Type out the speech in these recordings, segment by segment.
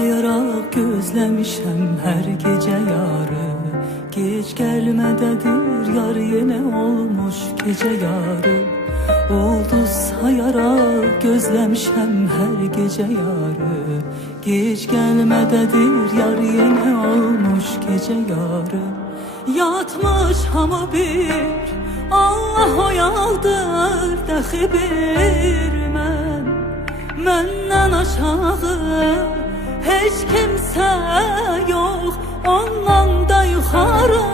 sayaraq gözləmişəm hər gecə yarı. Geç gəlmədədir yar yenə olmuş gecə yarı. Ulduz sayaraq gözləmişəm hər gecə yarı. Geç gəlmədədir yar yenə olmuş gecə yarı. Yatmış hamı bir Allah oyaldır dəxi bir məndən aşağı heç kimsə yox, ondan da yuxarı.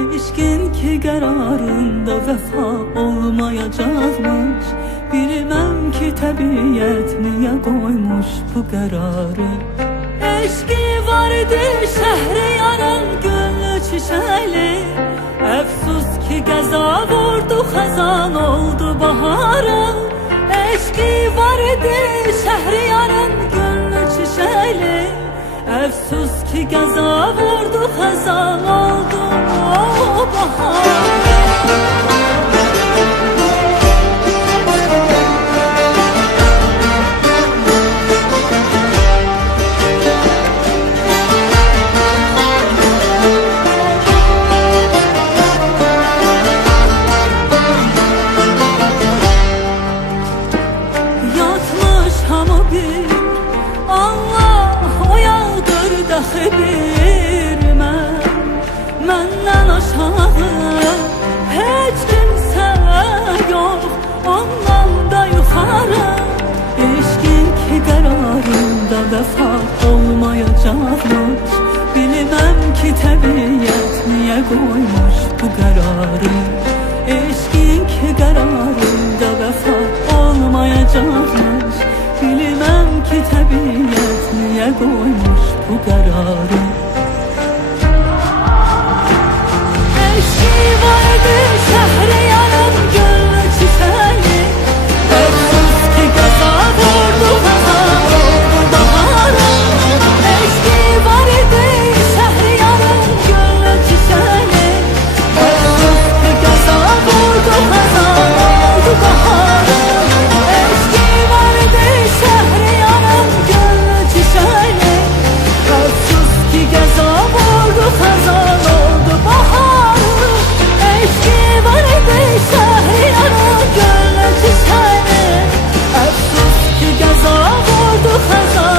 Eşqin ki qərarında vəfa olmayacaqmış. Bilməm ki təbiət niyə qoymuş bu qərarı. Eşqi var idi şəhriyarın gönlü çiçəli. Əfsus ki qəza vurdu xəzan oldu baharı. Eşqi var idi şəhriyarın gönlü çiçəli. Əfsus ki qəza vurdu xəzan oldu baharı. Məndən aşağı heç kimsə yox, ondan da yuxarı. Eşqin ki qərarında vəfa olmayacaqmış. Bilməm ki təbiət niyə qoymuş bu qərarı. Eşqin ki qərarında vəfa olmayacaqmış. Bilməm ki təbiət niyə qoymuş bu qərarı. Eşqi vardı şəhriyarın gönlü çiçəli. Əfsus ki qəza vurdu xəzan oldu baharı. Eşqi vardı şəhriyarın gönlü çiçəli. Əfsus ki qəza vurdu xəzan oldu baharı. Eşqi vardı şəhriyarın gönlü çiçəli. Əfsus ki qəza vurdu xəzan oldu baharı. Eşqi var idi şəhriyarın gönlü çiçəli. Əfsus ki qəza vurdu xəzan